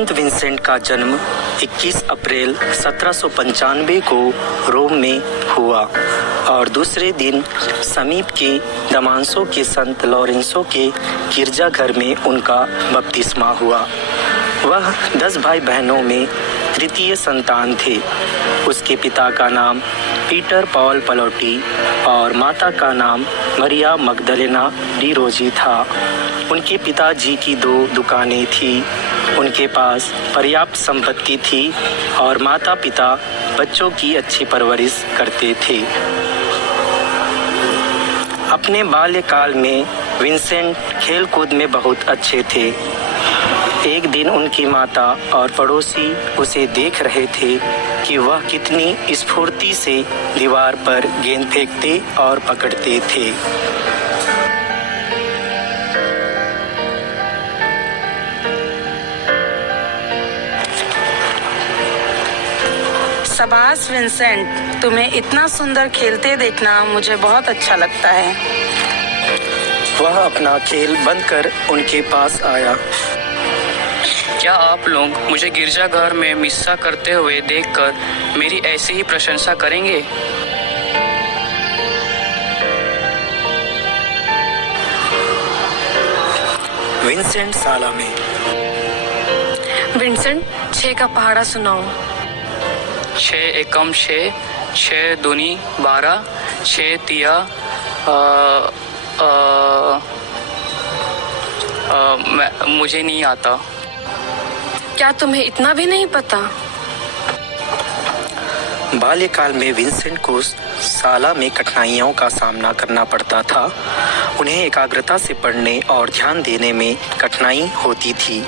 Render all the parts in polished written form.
संत Vincent का जन्म 21 अप्रैल 1795 को रोम में हुआ और दूसरे दिन समीप के दमांसो के संत लॉरेंसो के गिरजाघर में उनका बपतिस्मा हुआ। वह 10 भाई बहनों में तृतीय संतान थे। उसके पिता का नाम पीटर पॉल पलोटी और माता का नाम मरिया मगदलेना डी रोजी था। उनके पिताजी की 2 दुकानें थीं। उनके पास पर्याप्त संपत्ति थी और माता पिता बच्चों की अच्छी परवरिश करते थे। अपने बाल्यकाल में विंसेंट खेलकूद में बहुत अच्छे थे। एक दिन उनकी माता और पड़ोसी उसे देख रहे थे कि वह कितनी स्फूर्ति से दीवार पर गेंद फेंकते और पकड़ते थे। शाबाश विंसेंट, तुम्हें इतना सुंदर खेलते देखना मुझे बहुत अच्छा लगता है। वह अपना खेल बंद कर उनके पास आया। क्या आप लोग मुझे गिरजाघर में मिस्सा करते हुए देखकर मेरी ऐसी ही प्रशंसा करेंगे? विंसेंट साला में। विंसेंट, 6 का पहाड़ा सुनाओ। 6 एकम 6, 6 दूनी 12, 6 तिया मुझे नहीं आता। क्या तुम्हें इतना भी नहीं पता? बाल्यकाल में विंसेंट को साला में कठिनाइयों का सामना करना पड़ता था। उन्हें एकाग्रता से पढ़ने और ध्यान देने में कठिनाई होती थी।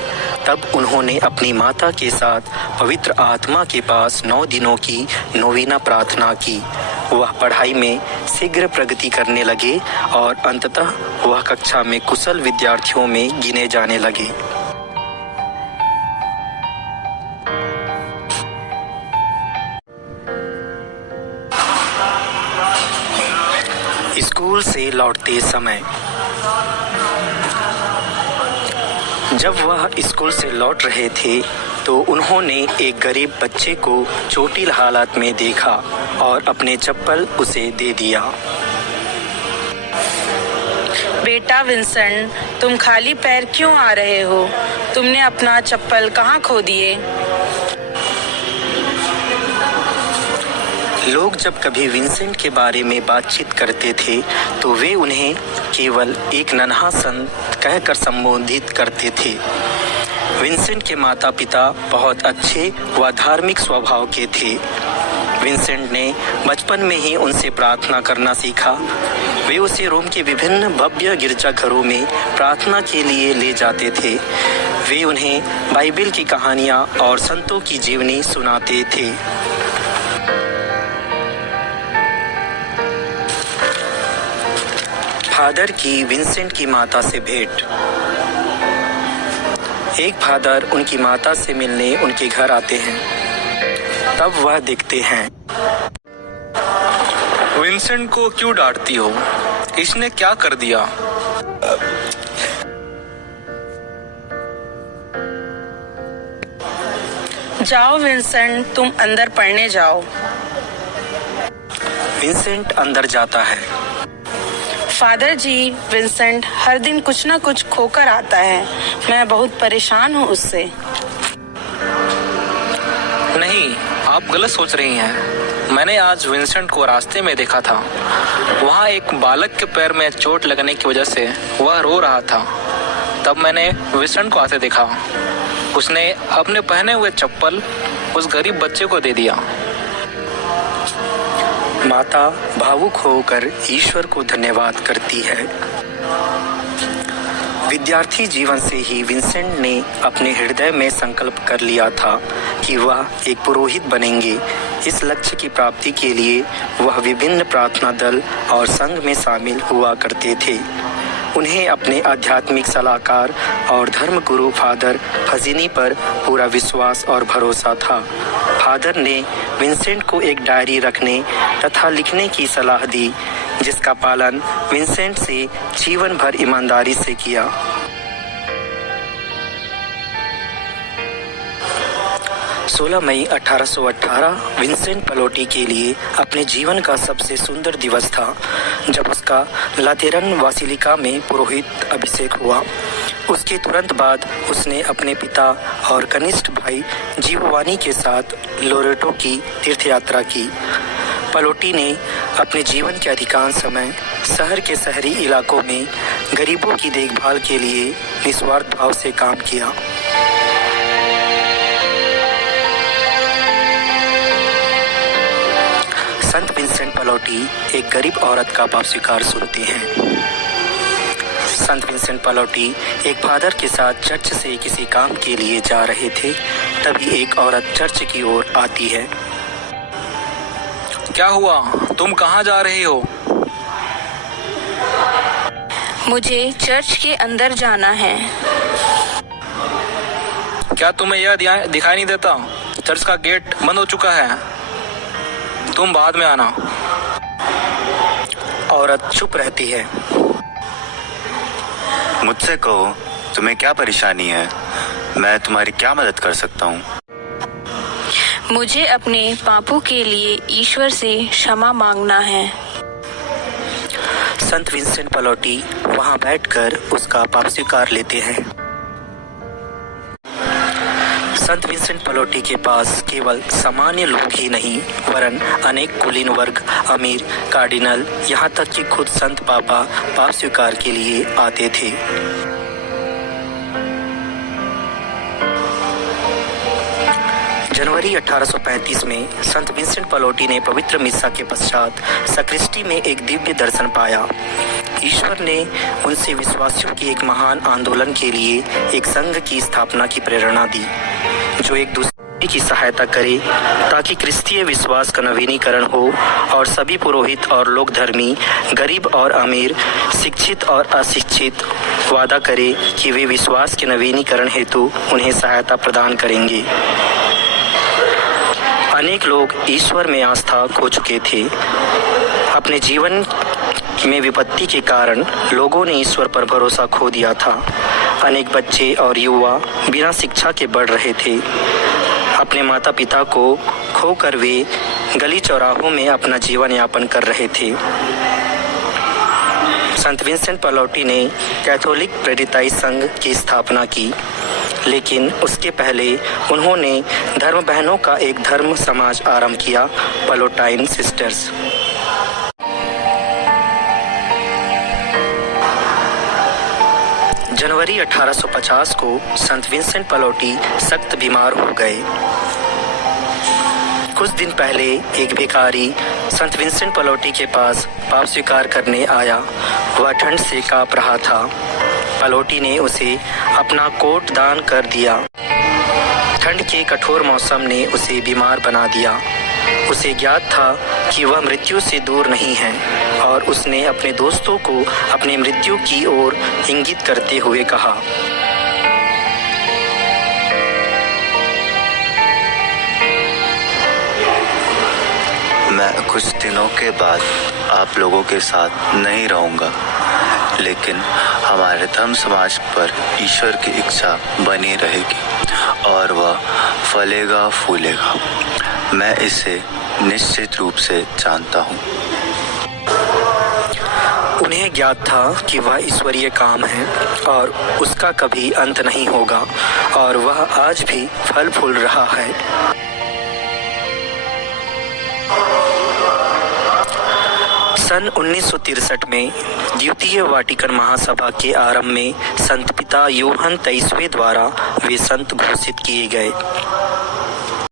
तब उन्होंने अपनी माता के साथ पवित्र आत्मा के पास 9 दिनों की नोवेना प्रार्थना की। वह पढ़ाई में शीघ्र प्रगति करने लगे और अंततः वह कक्षा में कुशल विद्यार्थियों में गिने जाने लगे। स्कूल से लौटते समय। जब वह स्कूल से लौट रहे थे तो उन्होंने एक गरीब बच्चे को चोटिल हालत में देखा और अपने चप्पल उसे दे दिया। बेटा विंसेंट, तुम खाली पैर क्यों आ रहे हो? तुमने अपना चप्पल कहाँ खो दिए? लोग जब कभी विंसेंट के बारे में बातचीत करते थे तो वे उन्हें केवल एक नन्हा संत कहकर संबोधित करते थे। विंसेंट के माता पिता बहुत अच्छे व धार्मिक स्वभाव के थे। विंसेंट ने बचपन में ही उनसे प्रार्थना करना सीखा। वे उसे रोम के विभिन्न भव्य गिरजाघरों में प्रार्थना के लिए ले जाते थे। वे उन्हें बाइबिल की कहानियाँ और संतों की जीवनी सुनाते थे। फादर की विंसेंट की माता से भेंट। एक फादर उनकी माता से मिलने उनके घर आते हैं। तब वह देखते हैं, विंसेंट को क्यों डांटती हो? इसने क्या कर दिया? जाओ विंसेंट, तुम अंदर पढ़ने जाओ। विंसेंट अंदर जाता है। फादर जी, विंसेंट हर दिन कुछ न कुछ खोकर आता है। मैं बहुत परेशान हूँ उससे। नहीं, आप गलत सोच रही हैं। मैंने आज विंसेंट को रास्ते में देखा था। वहाँ एक बालक के पैर में चोट लगने की वजह से वह रो रहा था। तब मैंने विंसेंट को आते देखा। उसने अपने पहने हुए चप्पल उस गरीब बच्चे को दे दिया। माता भावुक होकर ईश्वर को धन्यवाद करती है। विद्यार्थी जीवन से ही विंसेंट ने अपने हृदय में संकल्प कर लिया था कि वह एक पुरोहित बनेंगे। इस लक्ष्य की प्राप्ति के लिए वह विभिन्न प्रार्थना दल और संघ में शामिल हुआ करते थे। उन्हें अपने आध्यात्मिक सलाहकार और धर्मगुरु फादर फजीनी पर पूरा विश्वास और भरोसा था। फादर ने विंसेंट को एक डायरी रखने तथा लिखने की सलाह दी, जिसका पालन विंसेंट से जीवन भर ईमानदारी से किया। 16 मई 1818 विंसेंट पलोटी के लिए अपने जीवन का सबसे सुंदर दिवस था, जब उसका लातेरन बासिलिका में पुरोहित अभिषेक हुआ। उसके तुरंत बाद उसने अपने पिता और कनिष्ठ भाई जीववानी के साथ लोरेटो की तीर्थयात्रा की। पलोटी ने अपने जीवन के अधिकांश समय शहर के शहरी इलाकों में गरीबों की देखभाल के लिए निस्वार्थ भाव से काम किया। संत विंसेंट पलोटी एक गरीब औरत का पाप स्वीकार सुनते हैं। संत विंसेंट पलोटी एक फादर के साथ चर्च से किसी काम के लिए जा रहे थे, तभी एक औरत चर्च की ओर आती है। क्या हुआ? तुम कहाँ जा रही हो? मुझे चर्च के अंदर जाना है। क्या तुम्हें यह दिखाई नहीं देता? चर्च का गेट बंद हो चुका है। तुम बाद में आना। औरत चुप रहती है। मुझसे कहो, तुम्हें क्या परेशानी है? मैं तुम्हारी क्या मदद कर सकता हूँ? मुझे अपने पापों के लिए ईश्वर से क्षमा मांगना है। संत विंसेंट पलोटी वहां बैठकर उसका पाप स्वीकार लेते हैं। संत विंसेंट पलोटी के पास केवल सामान्य लोग ही नहीं, वरन अनेक कुलीन वर्ग, अमीर, कार्डिनल, यहाँ तक कि खुद संत पापा पाप स्वीकार के लिए आते थे। जनवरी 1835 में संत विंसेंट पलोटी ने पवित्र मिस्सा के पश्चात सक्रिस्टी में एक दिव्य दर्शन पाया। ईश्वर ने उनसे विश्वासियों की एक महान आंदोलन के लिए एक संघ की स्थापना की प्रेरणा दी, जो एक दूसरे की सहायता करे ताकि क्रिस्तीय विश्वास का नवीनीकरण हो और सभी पुरोहित और लोक धर्मी, गरीब और अमीर, शिक्षित और अशिक्षित वादा करे कि वे विश्वास के नवीनीकरण हेतु उन्हें सहायता प्रदान करेंगे। अनेक लोग ईश्वर में आस्था खो चुके थे। अपने जीवन में विपत्ति के कारण लोगों ने ईश्वर पर भरोसा खो दिया था। अनेक बच्चे और युवा बिना शिक्षा के बढ़ रहे थे। अपने माता पिता को खोकर वे गली चौराहों में अपना जीवन यापन कर रहे थे। संत विंसेंट पलोटी ने कैथोलिक प्रेरिताई संघ की स्थापना की, लेकिन उसके पहले उन्होंने धर्म बहनों का एक धर्म समाज आरंभ किया, पलोटाइन सिस्टर्स। जनवरी 1850 को संत विंसेंट पलोटी सख्त बीमार हो गए। कुछ दिन पहले एक भिखारी संत विंसेंट पलोटी के पास पाप स्वीकार करने आया। वह ठंड से कांप रहा था। पलोटी ने उसे अपना कोट दान कर दिया। ठंड के कठोर मौसम ने उसे बीमार बना दिया। उसे ज्ञात था कि वह मृत्यु से दूर नहीं है और उसने अपने दोस्तों को अपनी मृत्यु की ओर इंगित करते हुए कहा, मैं कुछ दिनों के बाद आप लोगों के साथ नहीं रहूंगा, लेकिन हमारे धर्म समाज पर ईश्वर की इच्छा बनी रहेगी और वह फलेगा फूलेगा। मैं इसे निश्चित रूप से जानता हूँ। उन्हें ज्ञात था कि वह ईश्वरीय काम है और उसका कभी अंत नहीं होगा और वह आज भी फल फूल रहा है। सन 1963 में द्वितीय वाटिकन महासभा के आरंभ में संत पिता योहन 23वें द्वारा वे संत घोषित किए गए।